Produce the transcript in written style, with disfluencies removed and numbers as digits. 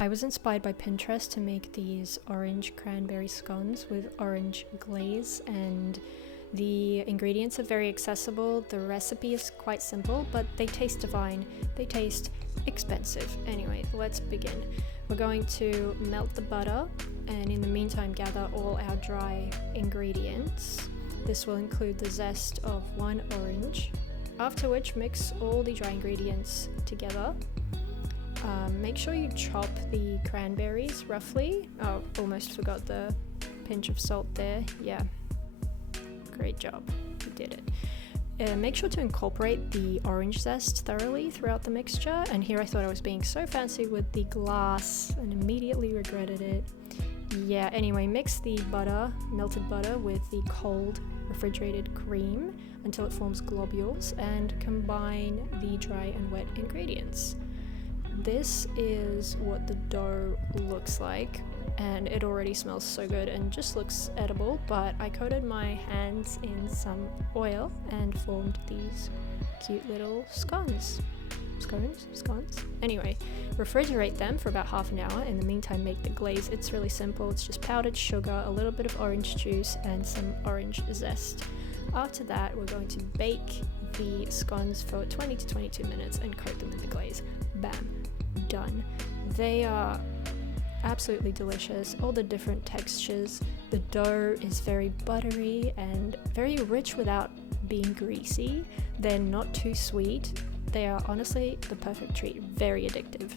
I was inspired by Pinterest to make these orange cranberry scones with orange glaze, and the ingredients are very accessible. The recipe is quite simple, but they taste divine. They taste expensive. Anyway, let's begin. We're going to melt the butter, and in the meantime gather all our dry ingredients. This will include the zest of 1 orange, after which mix all the dry ingredients together. Make sure you chop the cranberries roughly. Oh, almost forgot the pinch of salt there. Yeah, great job, you did it. Make sure to incorporate the orange zest thoroughly throughout the mixture, and here I thought I was being so fancy with the glass and immediately regretted it. Yeah, anyway, mix the butter, melted butter, with the cold refrigerated cream until it forms globules, and combine the dry and wet ingredients. This is what the dough looks like, and it already smells so good and just looks edible, but I coated my hands in some oil and formed these cute little scones. Scones? Anyway, refrigerate them for about half an hour. In the meantime, make the glaze. It's really simple. It's just powdered sugar, a little bit of orange juice, and some orange zest. After that, we're going to bake the scones for 20 to 22 minutes and coat them in the glaze. Bam, done. They are absolutely delicious, all the different textures. The dough is very buttery and very rich without being greasy. They're not too sweet. They are honestly the perfect treat, very addictive.